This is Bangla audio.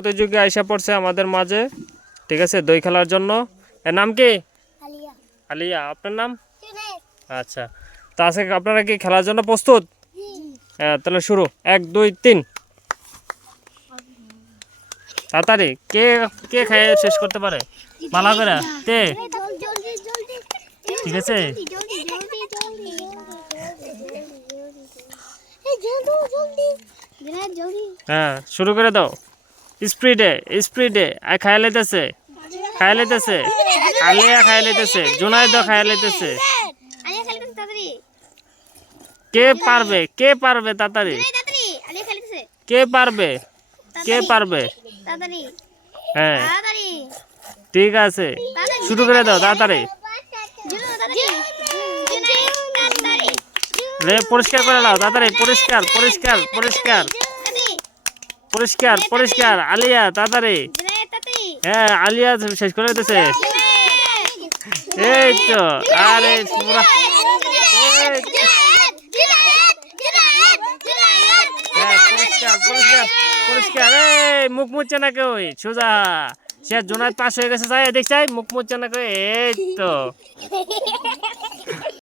প্রতিযোগী আইসা পড়ছে আমাদের মাঝে। ঠিক আছে দই খেলার জন্য। এর নাম কি? আলিয়া। আপনার নাম? আচ্ছা। তা আছে আপনারা কি খেলার জন্য প্রস্তুত? হ্যাঁ তাহলে শুরু। এক দুই তিন। তাড়াতাড়ি। কে কে খেয়ে শেষ করতে পারে? ভালো করে। জলদি ঠিক আছে। হ্যাঁ শুরু করে দাও। স্পিডে স্প্রিডে আর খাই লাইতেছে। খাই লাইতেছে। আলিয়া খাই লাইতেছে। জুনাইদ খাই লাইতেছে। কে পারবে? কে পারবে তাড়াতাড়ি? কে পারবে? কে পারবে? হ্যাঁ। ঠিক আছে। শুরু করে দাও, তাড়াতাড়ি। রে, পরিষ্কার করে দাও, তাড়াতাড়ি। পরিষ্কার পরিষ্কার পরিষ্কার। পরিষ্কার পরিষ্কার আলিয়া তাড়াতাড়ি। হ্যাঁ আলিয়া শেষ করে দিতেছে। এই তো আরে পুরা। হ্যাঁ পরিষ্কার পরিষ্কার পরিষ্কার। এই মুখ মুচ্ছে না কেউ সোজা। সে জোনার পাশ হয়ে গেছে যাই দেখ চাই মুখ মুচ্ছে না কেউ এই তো